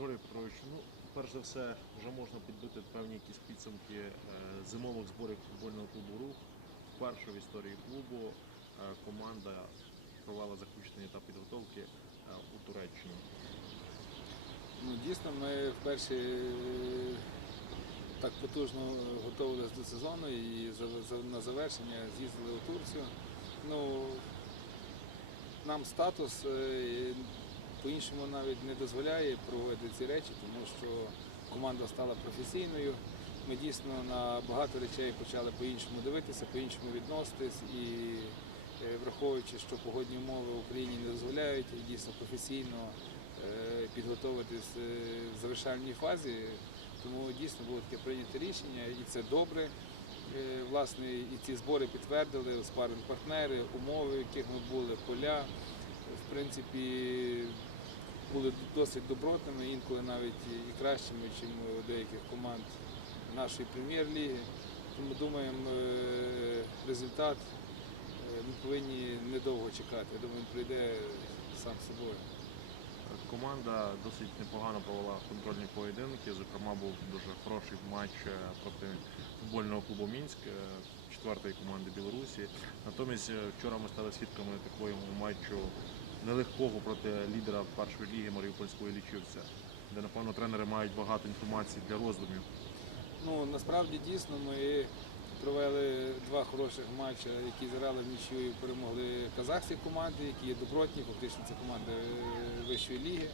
Григорій Петрович, ну, перш за все, вже можна підбити певні якісь підсумки е, зимових зборів футбольного клубу Рух. Вперше в історії клубу е, команда провела заключний етап підготовки е, у Туреччині. Ну, дійсно, ми вперше так потужно готувалися до сезону і на завершення з'їздили у Турцію. Ну, нам статус по-іншому навіть не дозволяє проводити ці речі, тому що команда стала професійною. Ми дійсно на багато речей почали по-іншому дивитися, по-іншому відноситись і е, враховуючи, що погодні умови в Україні не дозволяють дійсно професійно е, підготуватись е, в завершальній фазі. Тому дійсно було таке прийнято рішення, і це добре. Власне, і ці збори підтвердили спаринг партнери, умови, в яких ми були, поля. В принципі, були досить добротними, інколи навіть і кращими, ніж у деяких команд нашої прем'єр-ліги. Тому думаємо, е, результат е, ми повинні недовго чекати. Я думаю, він прийде сам собою. Команда досить непогано провела контрольні поєдинки. Зокрема, був дуже хороший матч е, проти футбольного клубу Мінськ, четвертої команди Білорусі. Натомість вчора ми стали свідками такого матчу нелегкого проти лідера першої ліги Маріупольського лічівця, де напевно тренери мають багато інформації для роздумів. Ну насправді дійсно ми провели два хороших матчі, які зіграли в нічию і перемогли казахські команди, які є добротні, фактично це команди е, вищої ліги.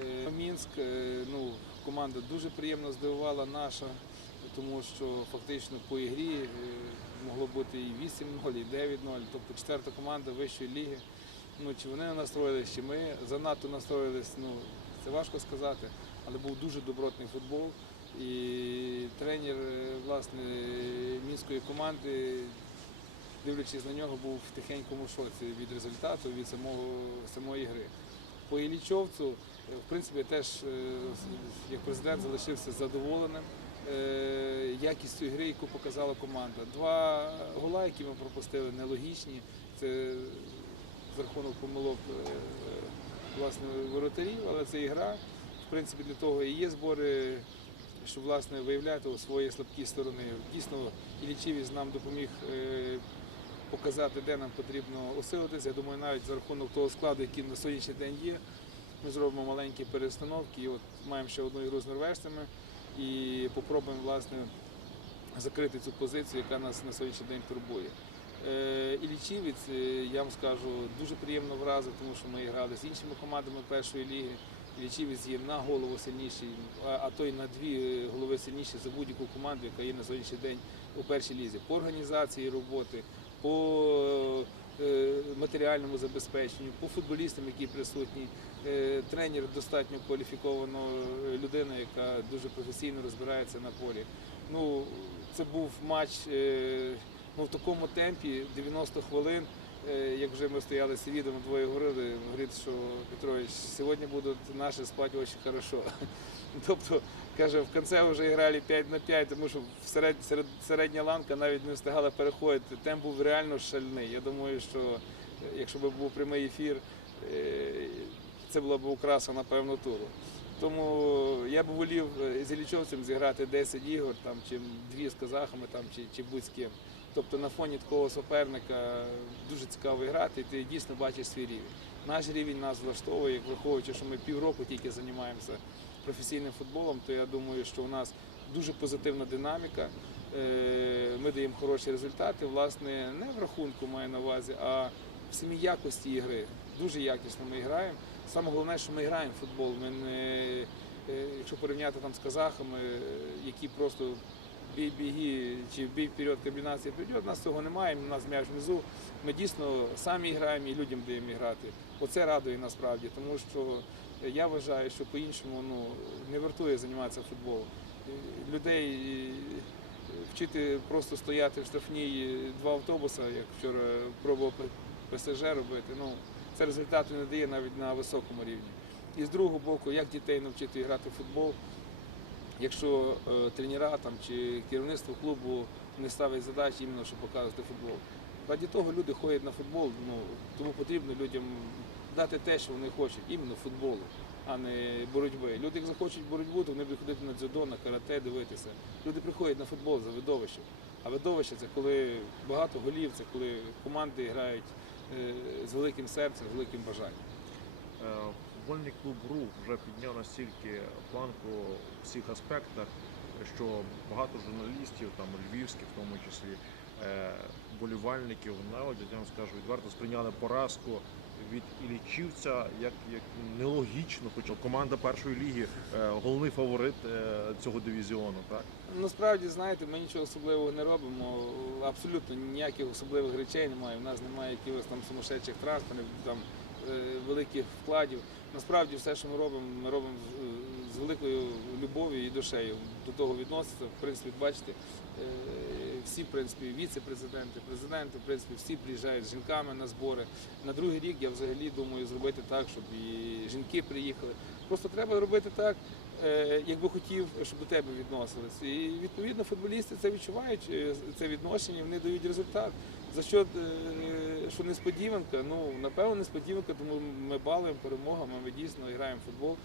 Е, Мінськ, е, ну, команда дуже приємно здивувала наша, тому що фактично по ігрі могло бути і 8-0, і 9-0, тобто четверта команда вищої ліги. Ну, чи вони настроїлись, чи ми занадто настроїлись, ну, це важко сказати, але був дуже добротний футбол. І тренер е, власне мінської команди, дивлячись на нього, був в тихенькому шоці від результату, від самого, самої гри. По Іллічовцю, е, в принципі, теж е, як президент залишився задоволеним якістю гри, яку показала команда. Два гола, які ми пропустили, нелогічні. Це за рахунок помилок е, власне, воротарів, але це ігра. В принципі, для того і є збори щоб власне виявляти свої слабкі сторони. Дійсно, Іллічівець нам допоміг е, показати, де нам потрібно усилитися. Я думаю, навіть за рахунок того складу, який на сьогоднішній день є, ми зробимо маленькі перестановки. І от маємо ще одну ігру з норвежцями і попробуємо власне закрити цю позицію, яка нас на сьогоднішній день турбує. Е, Іллічівець, е, я вам скажу, дуже приємно вразив, тому що ми грали з іншими командами першої ліги. Іллічівець є на голову сильніший, а, то й на дві е, голови сильніші за будь-яку команду, яка є на сьогоднішній день у першій лізі. По організації роботи, по матеріальному забезпеченню, по футболістам, які присутні. Тренер достатньо кваліфікована людина, яка дуже професійно розбирається на полі. Ну, це був матч ну, в такому темпі 90 хвилин. Е, Як вже ми стояли з відом, двоє говорили, говорить, що Петрович, сьогодні будуть наші спати дуже хорошо. Тобто, каже, в кінці вже грали 5 на 5, тому що серед, серед, середня ланка навіть не встигала переходити. Темп був реально шальний. Я думаю, що е, якщо б був прямий ефір, е, це була б украса, напевно, туру. Тому я б волів з Іллічовцем зіграти 10 ігор, там, чи дві з казахами, там, чи, чи будь з ким. Тобто на фоні такого суперника дуже цікаво грати, і ти дійсно бачиш свій рівень. Наш рівень нас влаштовує, враховуючи, що ми півроку тільки займаємося професійним футболом, то я думаю, що у нас дуже позитивна динаміка. Е, Ми даємо хороші результати. Власне, не в рахунку маю на увазі, а в самій якості ігри. Дуже якісно ми граємо. Саме головне, що ми граємо в футбол. Ми не, е, якщо порівняти там з казахами, е, які просто бій біги чи бій вперед, комбінація вперед, нас цього немає, у нас м'яч внизу. Ми дійсно самі граємо і людям даємо грати. Оце радує насправді, тому що я вважаю, що по-іншому ну, не вартує займатися футболом. Людей вчити просто стояти в штрафній два автобуса, як вчора пробував ПСЖ робити. Ну, це результату не дає навіть на високому рівні. І з другого боку, як дітей навчити грати в футбол, якщо е, тренера там, чи керівництво клубу не ставить задачі, іменно, щоб показувати футбол. Раді того люди ходять на футбол, ну, тому потрібно людям дати те, що вони хочуть, іменно футболу. а не боротьби. Люди, як захочуть боротьбу, то вони будуть ходити на дзюдо, на карате, дивитися. Люди приходять на футбол за видовищем. А видовище це коли багато голів, це коли команди грають е, з великим серцем, з великим бажанням. Футбольний клуб РУ вже підняв настільки планку у всіх аспектах, що багато журналістів, там львівських в тому числі, е, болівальників, навіть я вам скажу відверто, сприйняли поразку від Ілічівця як, як нелогічно, хоча команда першої ліги е, головний фаворит е, цього дивізіону. Так Насправді, знаєте, ми нічого особливого не робимо. Абсолютно ніяких особливих речей немає. У нас немає якихось там сумасшедших е, великих вкладів. Насправді, все, що ми робимо, ми робимо з, з великою любов'ю і душею. До того відноситься. В принципі, бачите, е, всі в принципі, віце-президенти, президенти, в принципі, всі приїжджають з жінками на збори. На другий рік я взагалі думаю зробити так, щоб і жінки приїхали. Просто треба робити так, е, як би хотів, щоб до тебе відносились. І відповідно футболісти це відчувають, е, це відношення, вони дають результат. За що, е, що несподіванка, ну напевно несподіванка, тому ми балуємо перемогами, ми дійсно граємо в футбол.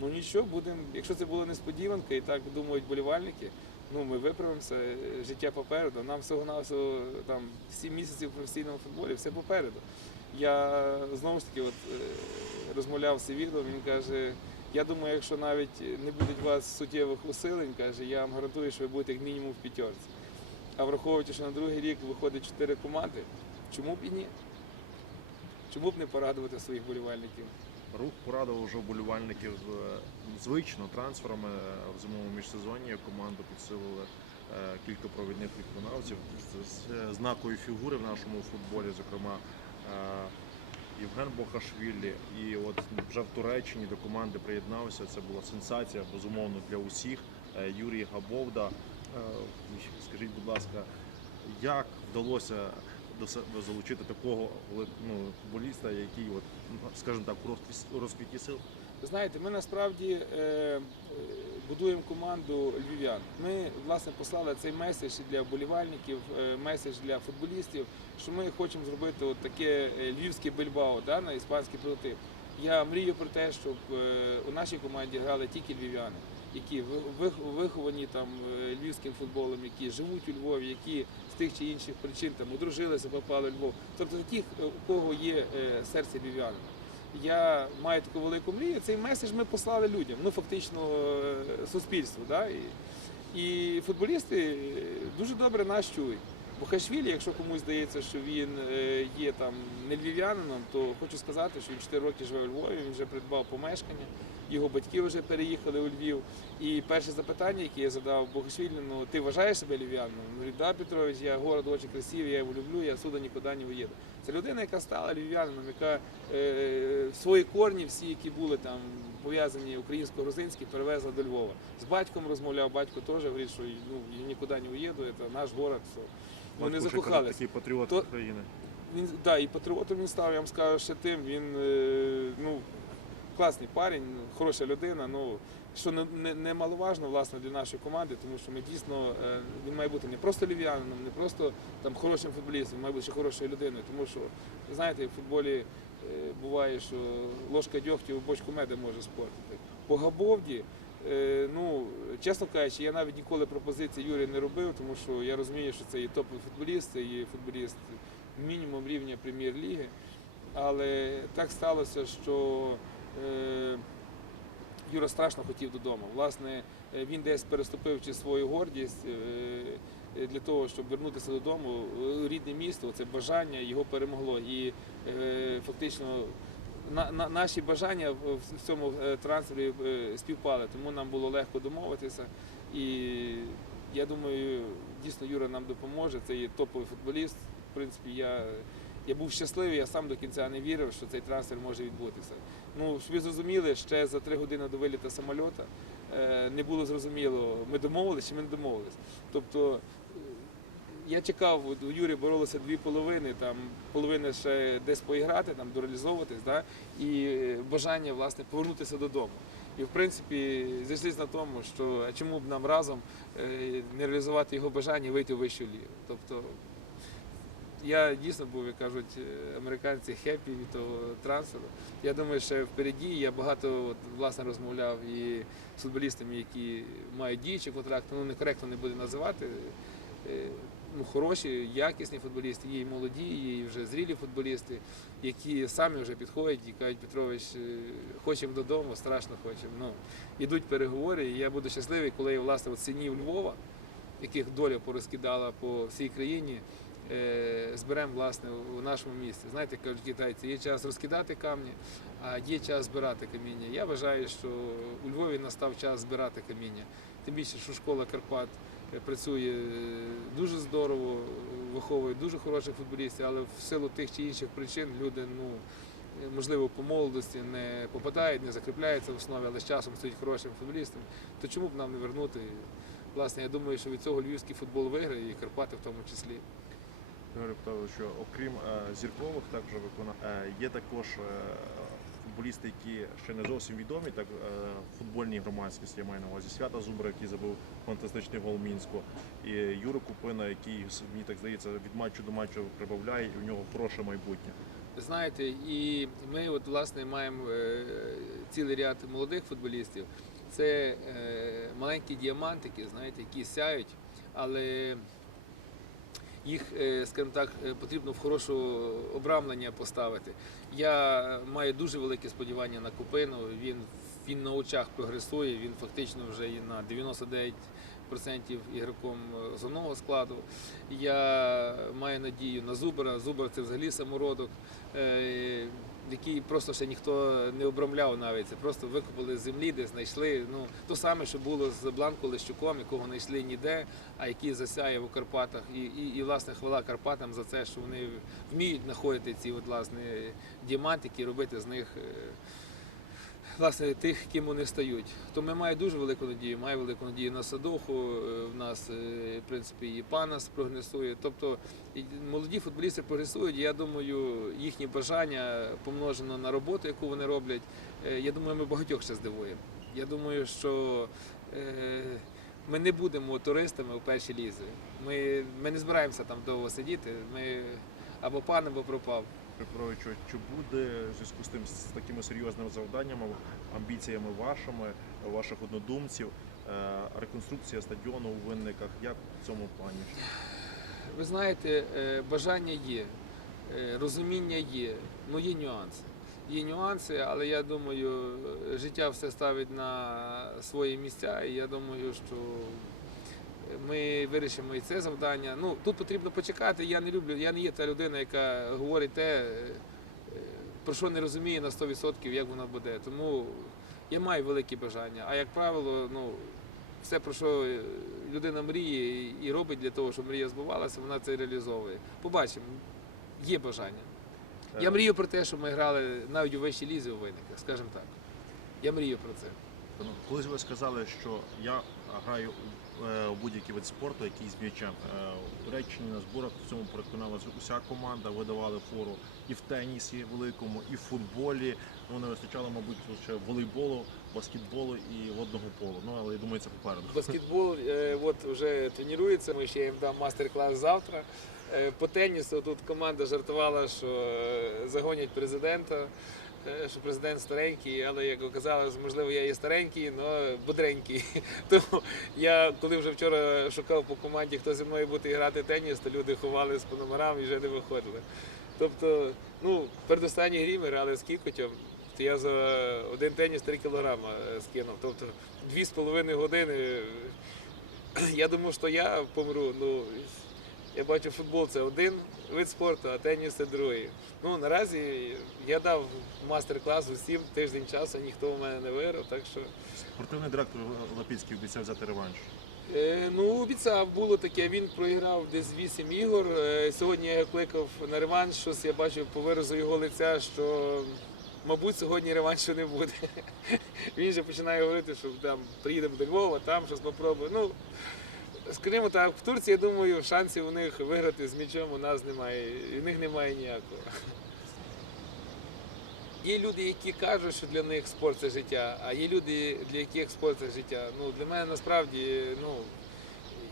Ну нічого, будемо, якщо це була несподіванка, і так думають болівальники, ну ми виправимося, е, життя попереду. Нам всього навсього там 7 місяців професійному футболі, все попереду. Я знову ж таки от, е, розмовляв з Севілом, він каже, я думаю, якщо навіть не буде у вас суттєвих усилень, каже, я вам гарантую, що ви будете як мінімум в п'ятерці. А враховуючи, що на другий рік виходить чотири команди, чому б і ні? Чому б не порадувати своїх болівальників? рух порадував вже вболівальників е, звично трансферами е, в зимовому міжсезонні. Команду підсилили е, кілька провідних виконавців з- знакові фігури в нашому футболі, зокрема. Євген Бохашвілі, і от вже в Туреччині до команди приєднався. Це була сенсація, безумовно, для усіх. Юрій Габовда. Скажіть, будь ласка, як вдалося залучити такого ну, футболіста, який, от, скажімо так, у розквіті сил? Ви знаєте, ми насправді е, е, будуємо команду львів'ян. Ми власне послали цей меседж для вболівальників, е, меседж для футболістів, що ми хочемо зробити от таке е, львівське бельбао да, на іспанський прототип. Я мрію про те, щоб у нашій команді грали тільки львів'яни, які ви- ви- виховані там е, львівським футболом, які живуть у Львові, які з тих чи інших причин там одружилися, попали у Львов. Тобто таких, е, у кого є е, серце львів'янина я маю таку велику мрію. Цей меседж ми послали людям, ну фактично суспільству. Да? І, і футболісти дуже добре нас чують. Бо Хашвілі, якщо комусь здається, що він є там не львів'янином, то хочу сказати, що він 4 роки живе у Львові, він вже придбав помешкання, його батьки вже переїхали у Львів. І перше запитання, яке я задав Богошвілі, ну ти вважаєш себе львів'янином? Він говорить, да, Петрович, я город дуже красивий, я його люблю, я сюди нікуди не уїду. Це людина, яка стала львів'янином, яка е, свої корні, всі, які були там пов'язані українсько-грузинські, перевезла до Львова. З батьком розмовляв, батько теж говорить, що ну, я нікуди не уїду, це наш город. Все. Вони Батько ще. Такий патріот України. Він да, і патріотом він став, я вам скажу ще тим. Він е, ну, класний парень, хороша людина. Ну, що не, не, немаловажно власне для нашої команди, тому що ми дійсно е, він має бути не просто львів'янином, не просто там хорошим футболістом, він має бути ще хорошою людиною. Тому що, знаєте, в футболі е, буває, що ложка дьогтю бочку меду може спортити. По Габовді, е, ну, чесно кажучи, я навіть ніколи пропозиції Юрі не робив, тому що я розумію, що це є топовий футболіст, це є футболіст мінімум рівня прем'єр-ліги. Але так сталося, що Юра страшно хотів додому. Власне, е, він десь переступив чи свою гордість е, для того, щоб вернутися додому. Е, Рідне місто, це бажання його перемогло. І е, фактично на, на, наші бажання в, цьому е, трансфері е, співпали, тому нам було легко домовитися. І я думаю, дійсно Юра нам допоможе. Це є топовий футболіст. В принципі, я, я був щасливий, я сам до кінця не вірив, що цей трансфер може відбутися. Ну, щоб ви зрозуміли, ще за три години до виліта самольота е, не було зрозуміло, ми домовилися чи ми не домовились. Тобто е, я чекав, у Юрі боролися дві половини, там половина ще десь поіграти, там дореалізовуватись, да? і е, бажання власне повернутися додому. І в принципі зійшлися на тому, що чому б нам разом не реалізувати його бажання вийти в вищу лігу. Тобто я дійсно був, як кажуть е, американці, хеппі від того трансферу. Я думаю, що впереді я багато от, власне розмовляв і з футболістами, які мають діючі контракти, ну некоректно не буде називати. Е, Ну, хороші, якісні футболісти, є і молоді, є і вже зрілі футболісти, які самі вже підходять і кажуть, Петрович, е, хочемо додому, страшно хочемо. Ну, ідуть переговори, і я буду щасливий, коли власне от синів Львова, яких доля порозкидала по всій країні, зберемо власне у нашому місті. Знаєте, кажуть китайці, є час розкидати камні, а є час збирати каміння. Я вважаю, що у Львові настав час збирати каміння. Тим більше, що школа Карпат е, працює е, дуже здорово, виховує дуже хороших футболістів, але в силу тих чи інших причин люди, ну е, можливо, по молодості не попадають, не закріпляються в основі, але з часом стають хорошими футболістами. То чому б нам не вернути? Власне, я думаю, що від цього львівський футбол виграє і Карпати в тому числі. Петрович, що окрім е, зіркових також викона... е, є також е, футболісти, які ще не зовсім відомі, так футбольній громадськості я маю на увазі свята Зубра, який забив фантастичний гол Мінську, і Юра Купина, який мені так здається від матчу до матчу прибавляє, і в нього хороше майбутнє. Знаєте, і ми от власне маємо цілий ряд молодих футболістів. Це маленькі діамантики, знаєте, які сяють, але їх, е, скажімо так, е, потрібно в хороше обрамлення поставити. Я маю дуже велике сподівання на Купину. Він, він на очах прогресує, він фактично вже і на 99% ігроком е, основного складу. Я маю надію на Зубера. Зубер це взагалі самородок, який просто ще ніхто не обрамляв навіть. Це просто викопали з землі, де знайшли. Ну, то саме, що було з Бланко Лещуком, якого знайшли ніде, а який засяяв у Карпатах. І, і, і власне хвала Карпатам за це, що вони вміють знаходити ці от, власне, діамантики робити з них. Власне, тих, ким вони стають. То ми маємо дуже велику надію. Маю велику надію на Садоху. е, В нас, е, в принципі, і Панас прогресує. Тобто молоді футболісти прогресують. Я думаю, їхні бажання помножено на роботу, яку вони роблять. е, Я думаю, ми багатьох ще здивуємо. Я думаю, що ми не будемо туристами у першій лізі. Ми, ми не збираємося там довго сидіти. Ми або пан, або пропав. Петровичу, чи буде в зв'язку з тим з такими серйозними завданнями, амбіціями вашими, ваших однодумців, е, реконструкція стадіону у винниках? Як в цьому плані? Ви знаєте, е, бажання є, е, розуміння є, ну є нюанси. Є нюанси, але я думаю, життя все ставить на свої місця, і я думаю, що ми вирішимо і це завдання. Ну, тут потрібно почекати. Я не люблю, я не є та людина, яка говорить те, е, про що не розуміє на 100%, як воно буде. Тому я маю великі бажання. А як правило, ну, все, про що е, людина мріє і- робить для того, щоб мрія збувалася, вона це реалізовує. Побачимо, є бажання. Я Е, мрію про те, щоб ми грали навіть у вищій лізі у виниках, скажімо так. Я мрію про це. Колись ви сказали, що я граю у, е, будь-який вид спорту, який з м'ячем. Е, У Реччині на зборах в цьому переконалася уся команда, ви давали фору і в тенісі великому, і в футболі. Ну, не вистачало, мабуть, ще волейболу, баскетболу і водного полу. Ну, але я думаю, це попереду. Баскетбол е, от вже тренується, ми ще їм дам мастер-клас завтра. По тенісу тут команда жартувала, що загонять президента, що президент старенький, але як оказалось, можливо, я є старенький, але бодренький. Тому я, коли вже вчора шукав по команді, хто зі мною буде грати теніс, то люди ховались по номерам і вже не виходили. Тобто, ну, передостанній грі ми грали з Кікотем, то я за один теніс 3 кілограма е, скинув. Тобто дві з половиною години. Я думав, що я помру. Ну, я бачу, футбол це один вид спорту, а теніс це другий. Ну, наразі я дав мастер-клас усім тиждень часу, ніхто у мене не виграв, так що. Спортивний директор Лапіцький обіцяв взяти реванш. Е, ну, обіцяв, було таке. Він програв десь 8 ігор. Е, сьогодні я кликав на реванш. Щось я бачив по виразу його лиця, що, мабуть, сьогодні реваншу не буде. Він же починає говорити, що там приїдемо до Львова, там щось попробуємо. Ну, скажімо так, в Турції, я думаю, шансів у них виграти з м'ячом у нас немає. І в них немає ніякого. Є люди, які кажуть, що для них спорт це життя, а є люди, для яких спорт це життя. Ну, для мене насправді, ну,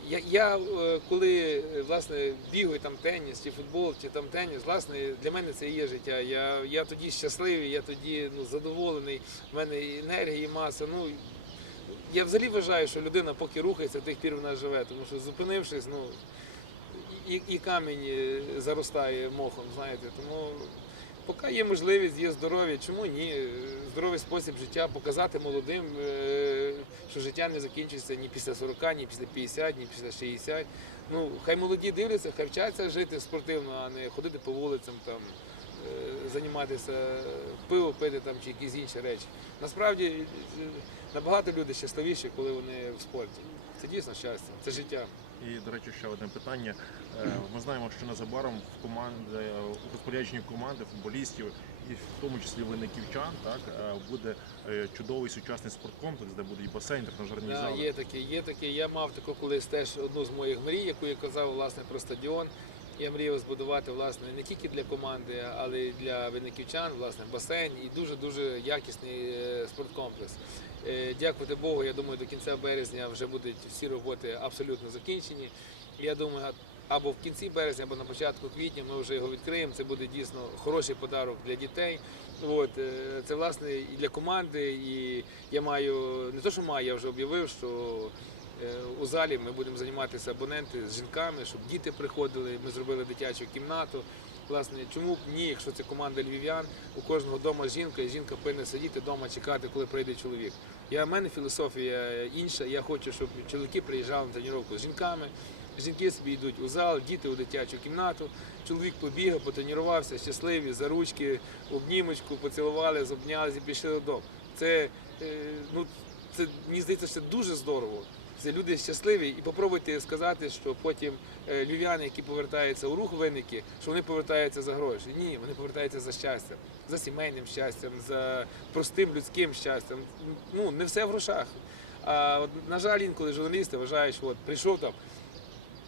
Я, я е, коли власне бігаю там теніс чи футбол, чи там теніс, власне, для мене це і є життя. Я, я тоді щасливий, я тоді ну, задоволений, в мене і маса. Ну, я взагалі вважаю, що людина поки рухається, тих пір вона живе, тому що зупинившись, ну і, і камінь е, заростає мохом, знаєте. Тому поки є можливість, є здоров'я, чому ні? Здоровий спосіб життя, показати молодим, е, що життя не закінчиться ні після 40, ні після 50, ні після 60. Ну, хай молоді дивляться, хай вчаться жити спортивно, а не ходити по вулицям, там, займатися пиво пити там, чи якісь інші речі. Насправді е, набагато люди щасливіші, коли вони в спорті. Це дійсно щастя, це життя. І, до речі, ще одне питання. Е, Ми знаємо, що незабаром в команди у розпорядженні команди футболістів, і в тому числі виниківчан, так е, буде е, чудовий сучасний спорткомплекс, де буде і басейн, тренажерні зали. є таке, є таке. Я мав таку колись теж одну з моїх мрій, яку я казав власне про стадіон. Я мріяв збудувати власне не тільки для команди, але й для виниківчан, власне, басейн і дуже дуже якісний е, спорткомплекс. Е, Дякувати Богу, я думаю, до кінця березня вже будуть всі роботи абсолютно закінчені. Я думаю, або в кінці березня, або на початку квітня ми вже його відкриємо. Це буде дійсно хороший подарок для дітей. От, е, це власне і для команди, і я маю не то, що маю, я вже об'явив, що у залі ми будемо займатися абоненти з жінками, щоб діти приходили. Ми зробили дитячу кімнату. Власне, чому б ні, якщо це команда львів'ян, у кожного вдома жінка, і жінка повинна сидіти вдома, чекати, коли прийде чоловік. Я в мене філософія інша. Я хочу, щоб чоловіки приїжджали на тренування з жінками. Жінки собі йдуть у зал, діти у дитячу кімнату. Чоловік побігав, потренувався, щасливі, за ручки, обнімочку, поцілували, зобнялися пішли додому. Це, е, ну, це мені здається, що це дуже здорово. Це люди щасливі, і попробуйте сказати, що потім е, львів'яни, які повертаються у рух винники, що вони повертаються за гроші. Ні, вони повертаються за щастям, за сімейним щастям, за простим людським щастям. Ну не все в грошах. А от, на жаль, інколи журналісти вважають, що от прийшов там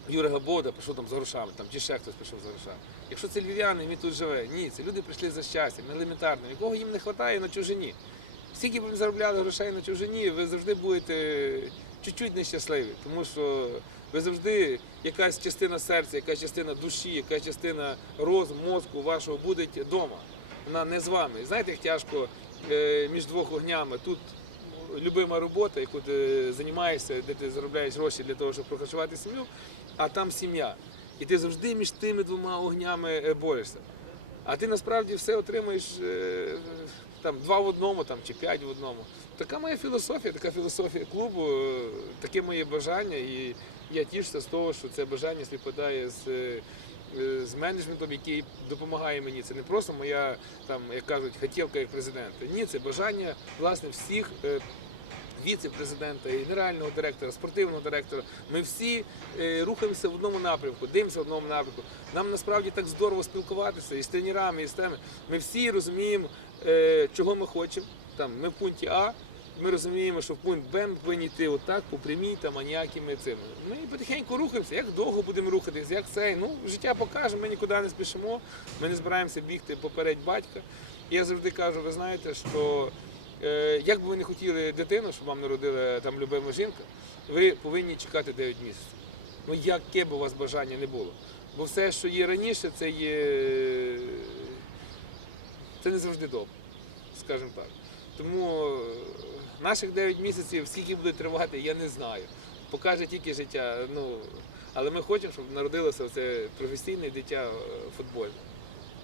Юра Габода, прийшов там за грошами, там чи ще хтось прийшов за грошами. Якщо це львів'яни, він тут живе. Ні, це люди прийшли за щастям, елементарно. Якого їм не вистачає на чужині. Скільки б ви заробляли грошей на чужині, ви завжди будете чуть-чуть нещасливі, тому що ви завжди якась частина серця, якась частина душі, якась частина розуму, мозку вашого буде вдома. Вона не з вами. Знаєте, як тяжко е, між двох огнями. Тут любима робота, яку ти займаєшся, де ти заробляєш гроші для того, щоб прохарчувати сім'ю, а там сім'я. І ти завжди між тими двома огнями е, борешся. А ти насправді все отримуєш е, там два в одному там, чи п'ять в одному. Така моя філософія, така філософія клубу, е, таке моє бажання. І я тішуся з того, що це бажання співпадає з, е, з менеджментом, який допомагає мені. Це не просто моя, там, як кажуть, хотілка як президента. Ні, це бажання власне всіх. е, Віце-президента, генерального директора, спортивного директора. Ми всі рухаємося в одному напрямку, дивимося в одному напрямку. Нам насправді так здорово спілкуватися і з тренерами, і з теми. Ми всі розуміємо, чого ми хочемо. Там ми в пункті А. Ми розуміємо, що в пункт Б ми повинні йти отак, по прямій, там, а ніякими цими. Ми потихеньку рухаємося. Як довго будемо рухатись, як цей. Ну, життя покаже, ми нікуди не спішимо, ми не збираємося бігти поперед батька. Я завжди кажу, ви знаєте, що е, як би ви не хотіли дитину, щоб вам народила там любима жінка, ви повинні чекати 9 місяців. Ну яке б у вас бажання не було. Бо все, що є раніше, це є це не завжди добре, скажімо так. Тому е, наших 9 місяців, скільки буде тривати, я не знаю. Покаже тільки життя. Ну, але ми хочемо, щоб народилося це професійне дитя е, футбольне.